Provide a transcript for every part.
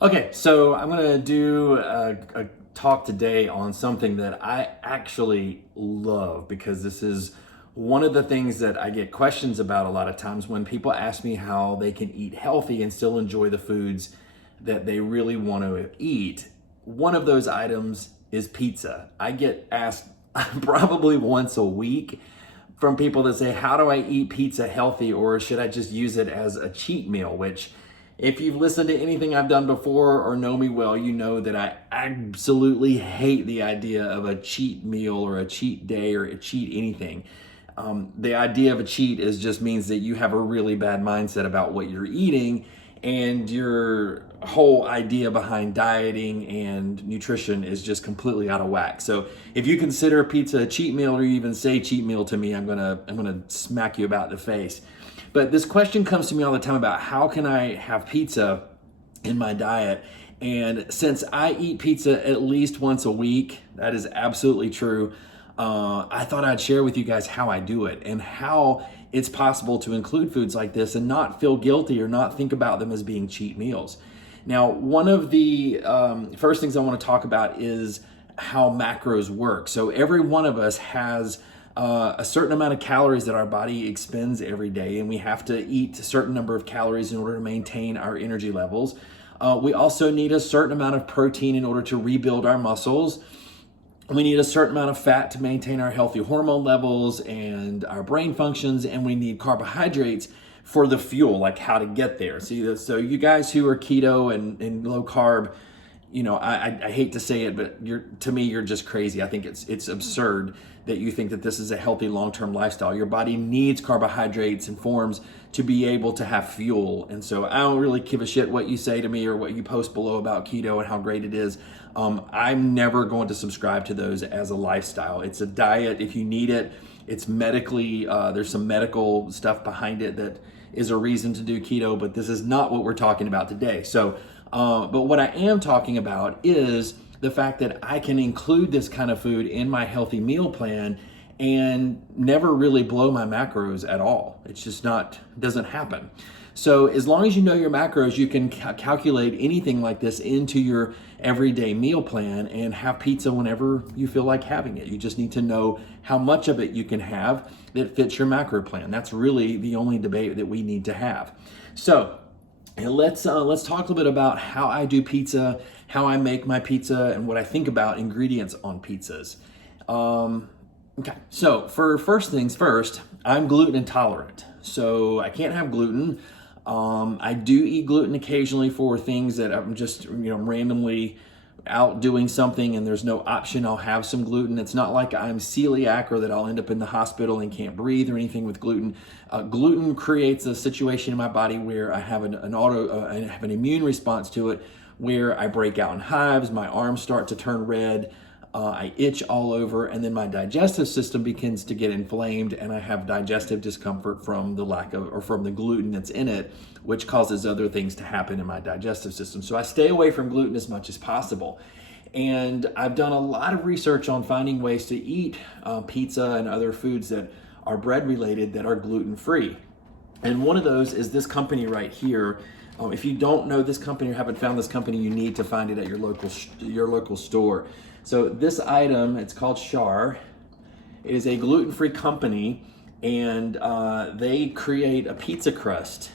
Okay, so I'm gonna do a talk today on something that I actually love because this is one of the things that I get questions about a lot of times when people ask me how they can eat healthy and still enjoy the foods that they really want to eat. One of those items is pizza. I get asked probably once a week from people that say, how do I eat pizza healthy, or should I just use it as a cheat meal? Which, if you've listened to anything I've done before or know me well, you know that I absolutely hate the idea of a cheat meal or a cheat day or a cheat anything. The idea of a cheat just means that you have a really bad mindset about what you're eating, and your whole idea behind dieting and nutrition is just completely out of whack. So if you consider pizza a cheat meal, or you even say cheat meal to me, I'm gonna smack you about the face. But this question comes to me all the time about how can I have pizza in my diet? And since I eat pizza at least once a week, that is absolutely true. I thought I'd share with you guys how I do it and how it's possible to include foods like this and not feel guilty or not think about them as being cheat meals. Now, one of the first things I want to talk about is how macros work. So every one of us has a certain amount of calories that our body expends every day, and we have to eat a certain number of calories in order to maintain our energy levels. We also need a certain amount of protein in order to rebuild our muscles. We need a certain amount of fat to maintain our healthy hormone levels and our brain functions, and we need carbohydrates for the fuel, like how to get there. See, so you guys who are keto and low carb, I hate to say it, but to me, you're just crazy. I think it's absurd that you think that this is a healthy long-term lifestyle. Your body needs carbohydrates and forms to be able to have fuel. And so I don't really give a shit what you say to me or what you post below about keto and how great it is. I'm never going to subscribe to those as a lifestyle. It's a diet. If you need it, it's medically, there's some medical stuff behind it that is a reason to do keto, but this is not what we're talking about today. So, but what I am talking about is the fact that I can include this kind of food in my healthy meal plan and never really blow my macros at all. It's just not, doesn't happen. So as long as you know your macros, you can calculate anything like this into your everyday meal plan and have pizza whenever you feel like having it. You just need to know how much of it you can have that fits your macro plan. That's really the only debate that we need to have. So let's talk a little bit about how I do pizza, how I make my pizza, and what I think about ingredients on pizzas. Okay, so for first things first, I'm gluten intolerant, so I can't have gluten. I do eat gluten occasionally for things that I'm just randomly out doing something and there's no option. I'll have some gluten. It's not like I'm celiac or that I'll end up in the hospital and can't breathe or anything with gluten. Gluten creates a situation in my body where I have I have an immune response to it, where I break out in hives, my arms start to turn red, I itch all over, and then my digestive system begins to get inflamed, and I have digestive discomfort from the lack of, or from the gluten that's in it, which causes other things to happen in my digestive system. So I stay away from gluten as much as possible. And I've done a lot of research on finding ways to eat pizza and other foods that are bread related that are gluten free. And one of those is this company right here. If you don't know this company or haven't found this company, you need to find it at your local store. So this item, it's called Char. It is a gluten-free company, and they create a pizza crust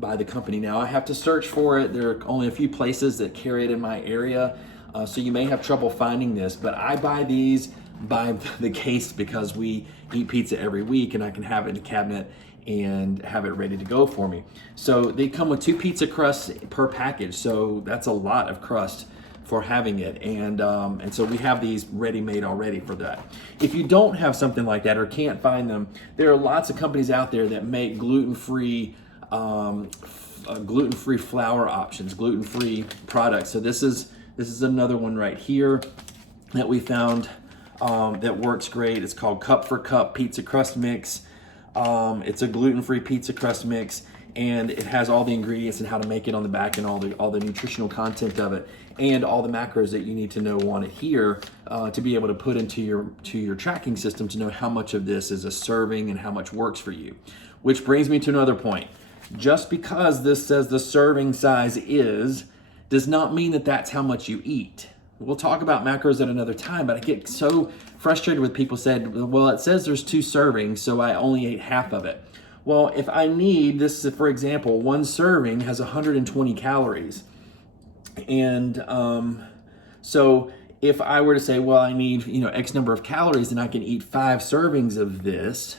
by the company. Now I have to search for it. There are only a few places that carry it in my area, so you may have trouble finding this, but I buy these by the case because we eat pizza every week and I can have it in a cabinet and have it ready to go for me. So they come with 2 pizza crusts per package, so that's a lot of crust for having it, and so we have these ready-made already for that. If you don't have something like that or can't find them, there are lots of companies out there that make gluten-free flour options, gluten-free products. So this is another one right here that we found that works great. It's called Cup Pizza Crust Mix. It's a gluten-free pizza crust mix, and it has all the ingredients and how to make it on the back and all the nutritional content of it and all the macros that you need to know on it here to be able to put into your tracking system to know how much of this is a serving and how much works for you. Which brings me to another point. Just because this says the serving size is does not mean that that's how much you eat. We'll talk about macros at another time, but I get so frustrated with people said, well, it says there's 2 servings, so I only ate half of it. Well, if I need, this is, for example, 1 serving has 120 calories. And so if I were to say, well, I need, X number of calories, and I can eat 5 servings of this,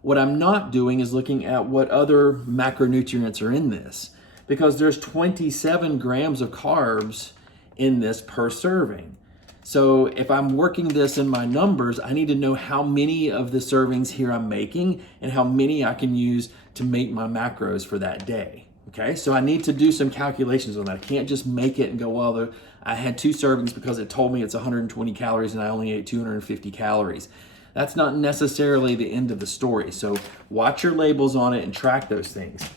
what I'm not doing is looking at what other macronutrients are in this, because there's 27 grams of carbs in this per serving. So if I'm working this in my numbers, I need to know how many of the servings here I'm making and how many I can use to make my macros for that day. Okay, so I need to do some calculations on that. I can't just make it and go, well, I had 2 servings because it told me it's 120 calories and I only ate 250 calories. That's not necessarily the end of the story. So watch your labels on it and track those things.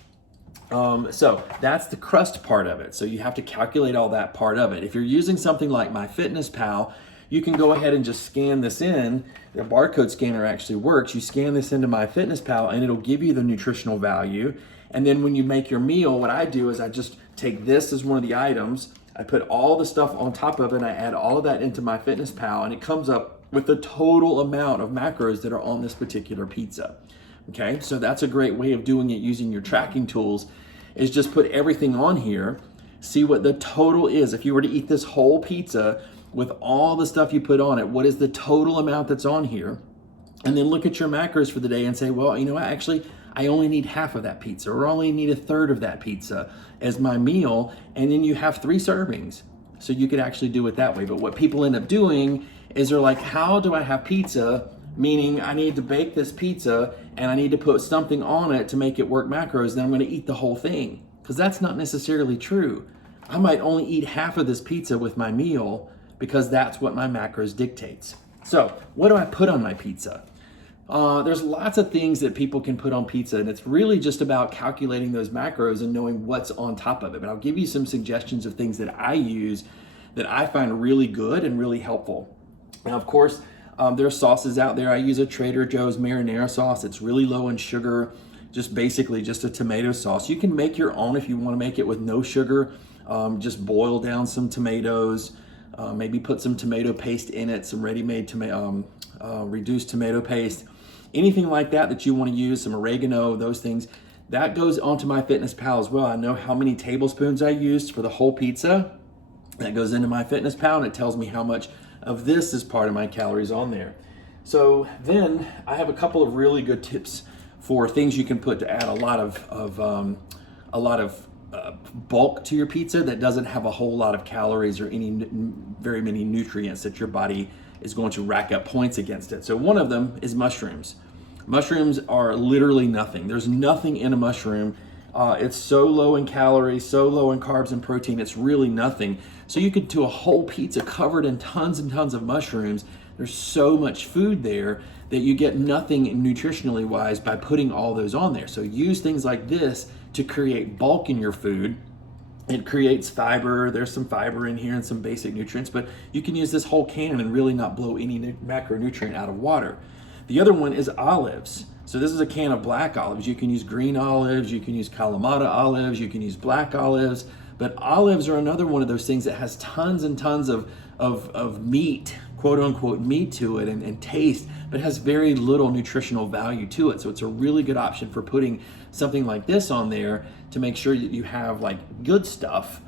So that's the crust part of it. So you have to calculate all that part of it. If you're using something like MyFitnessPal, you can go ahead and just scan this in. The barcode scanner actually works. You scan this into MyFitnessPal and it'll give you the nutritional value. And then when you make your meal, what I do is I just take this as one of the items. I put all the stuff on top of it and I add all of that into MyFitnessPal, and it comes up with the total amount of macros that are on this particular pizza. Okay, so that's a great way of doing it using your tracking tools, is just put everything on here, see what the total is. If you were to eat this whole pizza with all the stuff you put on it, what is the total amount that's on here? And then look at your macros for the day and say, well, actually, I only need half of that pizza, or only need a third of that pizza as my meal. And then you have 3 servings. So you could actually do it that way. But what people end up doing is they're like, how do I have pizza? Meaning I need to bake this pizza and I need to put something on it to make it work macros, then I'm gonna eat the whole thing. Because that's not necessarily true. I might only eat half of this pizza with my meal because that's what my macros dictates. So what do I put on my pizza? There's lots of things that people can put on pizza, and it's really just about calculating those macros and knowing what's on top of it. But I'll give you some suggestions of things that I use that I find really good and really helpful. Now, of course, there are sauces out there. I use a Trader Joe's Marinara sauce. It's really low in sugar, basically just a tomato sauce. You can make your own if you want to make it with no sugar. Just boil down some tomatoes, maybe put some tomato paste in it, some ready-made reduced tomato paste, anything like that you want to use, some oregano, those things. That goes onto MyFitnessPal as well. I know how many tablespoons I used for the whole pizza. That goes into MyFitnessPal, and it tells me how much of this is part of my calories on there. So then I have a couple of really good tips for things you can put to add a lot of bulk to your pizza that doesn't have a whole lot of calories or very many nutrients that your body is going to rack up points against it. So one of them is mushrooms. Mushrooms are literally nothing. There's nothing in a mushroom. It's so low in calories, so low in carbs and protein, it's really nothing. So you could do a whole pizza covered in tons and tons of mushrooms. There's so much food there that you get nothing nutritionally wise by putting all those on there. So use things like this to create bulk in your food. It creates fiber. There's some fiber in here and some basic nutrients, but you can use this whole can and really not blow any macronutrient out of water. The other one is olives. So this is a can of black olives. You can use green olives, you can use Kalamata olives, you can use black olives, but olives are another one of those things that has tons and tons of meat, quote unquote meat to it and taste, but has very little nutritional value to it. So it's a really good option for putting something like this on there to make sure that you have like good stuff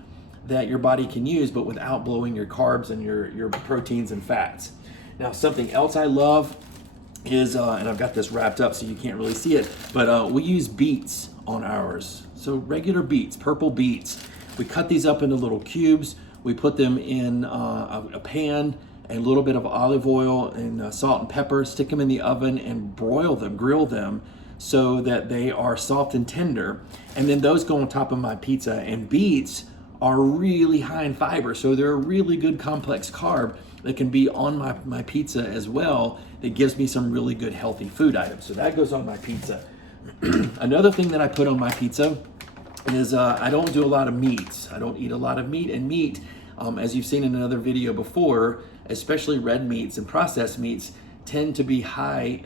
that your body can use, but without blowing your carbs and your proteins and fats. Now, something else I love is, and I've got this wrapped up so you can't really see it, but we use beets on ours. So regular beets, purple beets. We cut these up into little cubes. We put them in a pan, a little bit of olive oil and salt and pepper, stick them in the oven and broil them, grill them so that they are soft and tender. And then those go on top of my pizza. And beets are really high in fiber, so they're a really good complex carb that can be on my pizza as well. That gives me some really good healthy food items. So that goes on my pizza. Another thing that I put on my pizza is I don't do a lot of meats. I don't eat a lot of meat, and meat, as you've seen in another video before, especially red meats and processed meats, tend to be high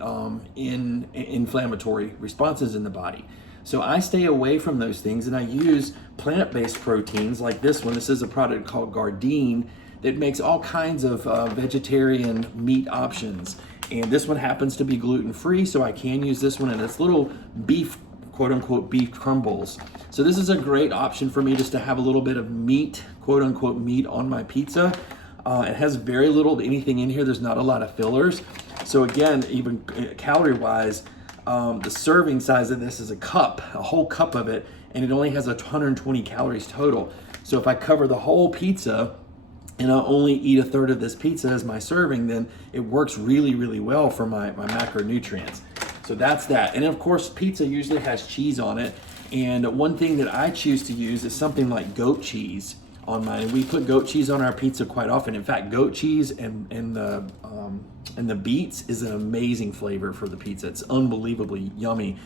in inflammatory responses in the body. So I stay away from those things, and I use plant-based proteins like this one. This is a product called Gardein that makes all kinds of vegetarian meat options. And this one happens to be gluten-free, so I can use this one, and it's little beef, quote unquote, beef crumbles. So this is a great option for me just to have a little bit of meat, quote unquote, meat on my pizza. It has very little to anything in here. There's not a lot of fillers. So again, even calorie-wise, the serving size of this is a whole cup of it, and it only has 120 calories total. So if I cover the whole pizza and I'll only eat a third of this pizza as my serving, then it works really, really well for my macronutrients. So that's that. And of course, pizza usually has cheese on it. And one thing that I choose to use is something like goat cheese on mine. We put goat cheese on our pizza quite often. In fact, goat cheese and the beets is an amazing flavor for the pizza. It's unbelievably yummy.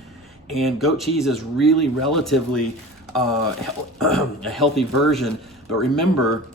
And goat cheese is really relatively a healthy version. But remember,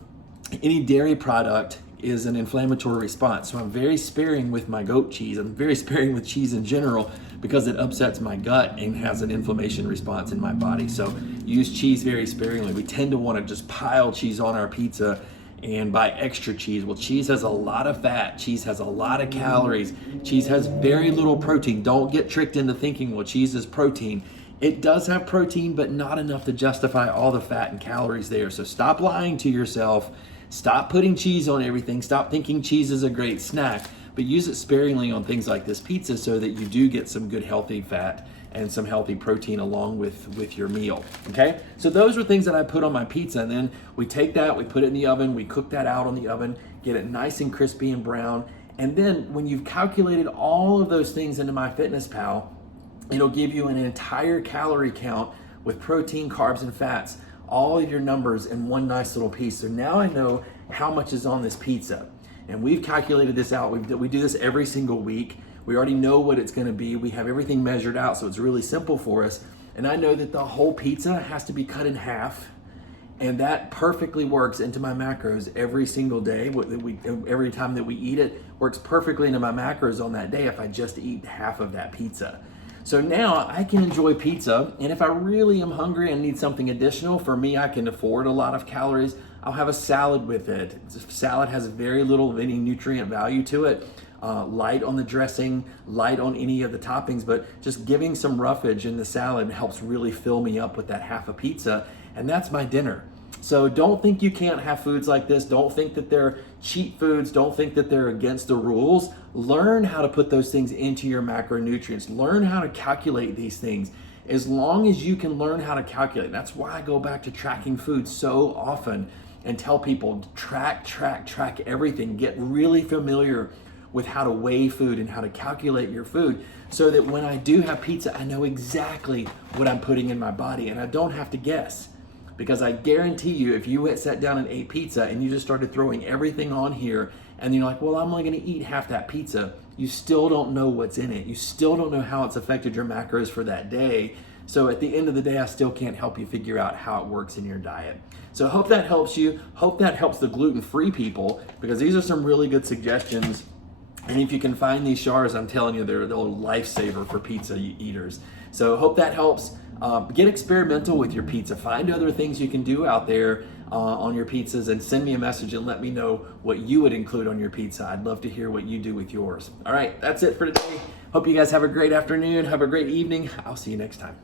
any dairy product is an inflammatory response. So I'm very sparing with my goat cheese. I'm very sparing with cheese in general because it upsets my gut and has an inflammation response in my body. So use cheese very sparingly. We tend to want to just pile cheese on our pizza and buy extra cheese. Well, cheese has a lot of fat. Cheese has a lot of calories. Cheese has very little protein. Don't get tricked into thinking, well, cheese is protein. It does have protein, but not enough to justify all the fat and calories there. So stop lying to yourself. Stop putting cheese on everything. Stop thinking cheese is a great snack, but use it sparingly on things like this pizza so that you do get some good healthy fat and some healthy protein along with your meal, okay? So those are things that I put on my pizza, and then we take that, we put it in the oven, we cook that out on the oven, get it nice and crispy and brown, and then when you've calculated all of those things into MyFitnessPal, it'll give you an entire calorie count with protein, carbs, and fats, all of your numbers in one nice little piece. So now I know how much is on this pizza. And we've calculated this out. We do this every single week. We already know what it's gonna be. We have everything measured out, so it's really simple for us. And I know that the whole pizza has to be cut in half, and that perfectly works into my macros every single day. Every time that we eat it, works perfectly into my macros on that day if I just eat half of that pizza. So now I can enjoy pizza, and if I really am hungry and need something additional, for me, I can afford a lot of calories, I'll have a salad with it. Salad has very little of any nutrient value to it. Light on the dressing, light on any of the toppings, but just giving some roughage in the salad helps really fill me up with that half a pizza, and that's my dinner. So don't think you can't have foods like this. Don't think that they're cheat foods. Don't think that they're against the rules. Learn how to put those things into your macronutrients. Learn how to calculate these things. As long as you can learn how to calculate. That's why I go back to tracking food so often and tell people track everything. Get really familiar with how to weigh food and how to calculate your food so that when I do have pizza, I know exactly what I'm putting in my body and I don't have to guess. Because I guarantee you, if you sat down and ate pizza and you just started throwing everything on here and you're like, well, I'm only gonna eat half that pizza, you still don't know what's in it. You still don't know how it's affected your macros for that day. So at the end of the day, I still can't help you figure out how it works in your diet. So I hope that helps you. Hope that helps the gluten-free people, because these are some really good suggestions. And if you can find these jars, I'm telling you, they're a lifesaver for pizza eaters. So hope that helps. Get experimental with your pizza. Find other things you can do out there on your pizzas and send me a message and let me know what you would include on your pizza. I'd love to hear what you do with yours. All right, that's it for today. Hope you guys have a great afternoon. Have a great evening. I'll see you next time.